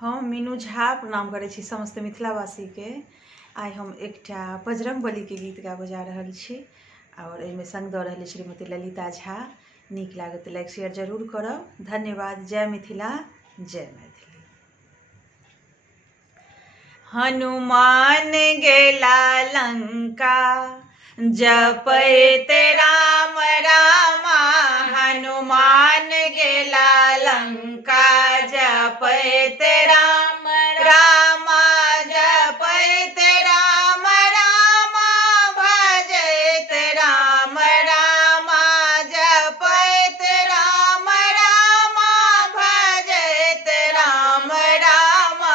हम मीनू झा प्रणाम करै छी समस्त मिथिलावासी के। आइ हम एकटा बजरंग बली के गीत गा बजा रहल छी और एहिमे संग दऽ रहल श्रीमती ललिता झा। नीक लागत तऽ लाइक शेयर जरूर करब। धन्यवाद। जय मिथिला, जय मैथिली। हनुमान गेला लंका जपैत राम रामा। हनुमान गेला लंका जपैत राम रामा। जपैत राम रामा भजैत राम रामा। जपैत राम रामा भजैत राम रामा।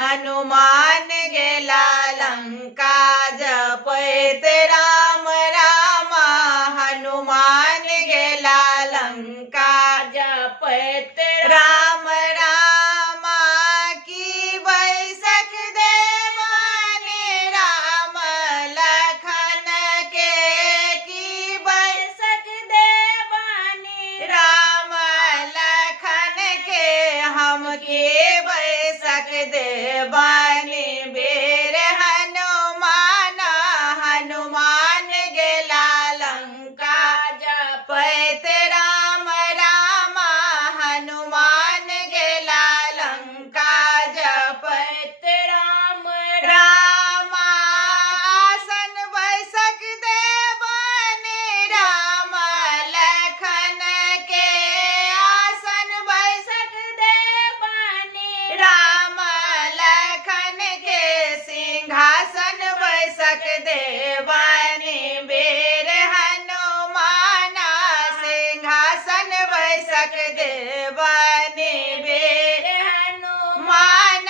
हनुमान गेला लंका जपैत राम रामा। हनुमान गेला लंका जपैत राम रामा। की बैसक देवानी राम लखन के। की बैसक देवानी राम लखन के। हम के बैसक देवानी बेर हनुमान। हनुमान गेला लंका जपैत राम रामा। हनुमान गेला लंका जपैत राम रामा। आसन बैसक देवानी राम लखन के। आसन बैसक देवानी राम लखन के। सिंहासन बैसक देवानी बेर हनुमान। सिंहासन बैसक देवानी बेर हनुमान।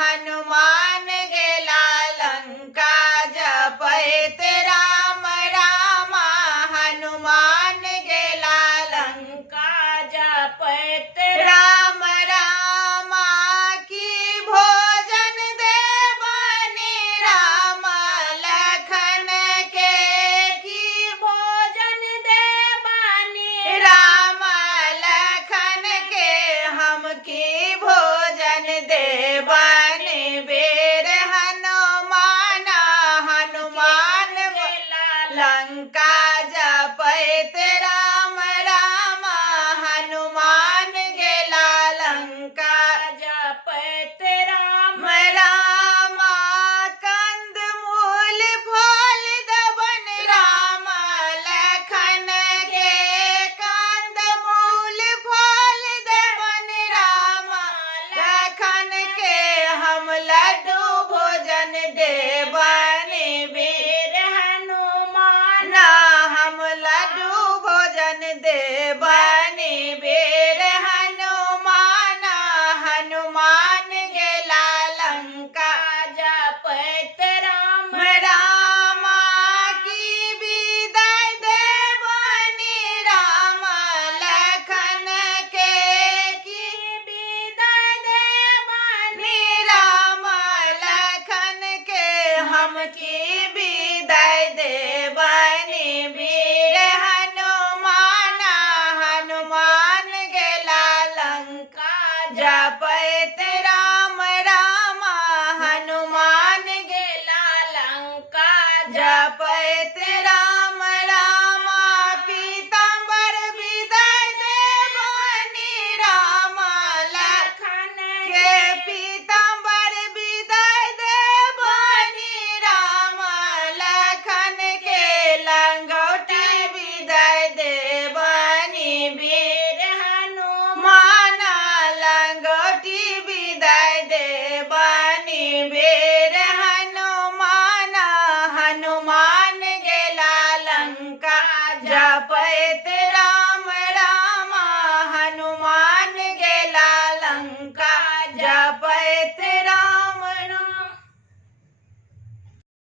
हनुमान गेला लंका जपैत राम रामा। हनुमान गेला लंका जपैत राम रामा। की भोजन देवानी राम लखन के। की भोजन देवानी राम लखन के। हम की भोजन देवानी बेर हनुमान। हनुमान गेला लंका जपैत राम रामा। हनुमान गेला लंका जपैत राम रामा। कंद मूल फल दबन राम लखन के। कंद मूल फल दबन राम लखन के। हम लड्डू भोजन देवानी बेर हनुमान। हम लड्डू भोजन देवानी बेर हनुमान। हनुमान गेला लंका जपैत राम रामा। की विदाई देवानी राम लखन के। की विदाई देवानी राम लखन के। हम की विदाई देवानी वीर हनुमान। हनुमान गेला लंका जपैत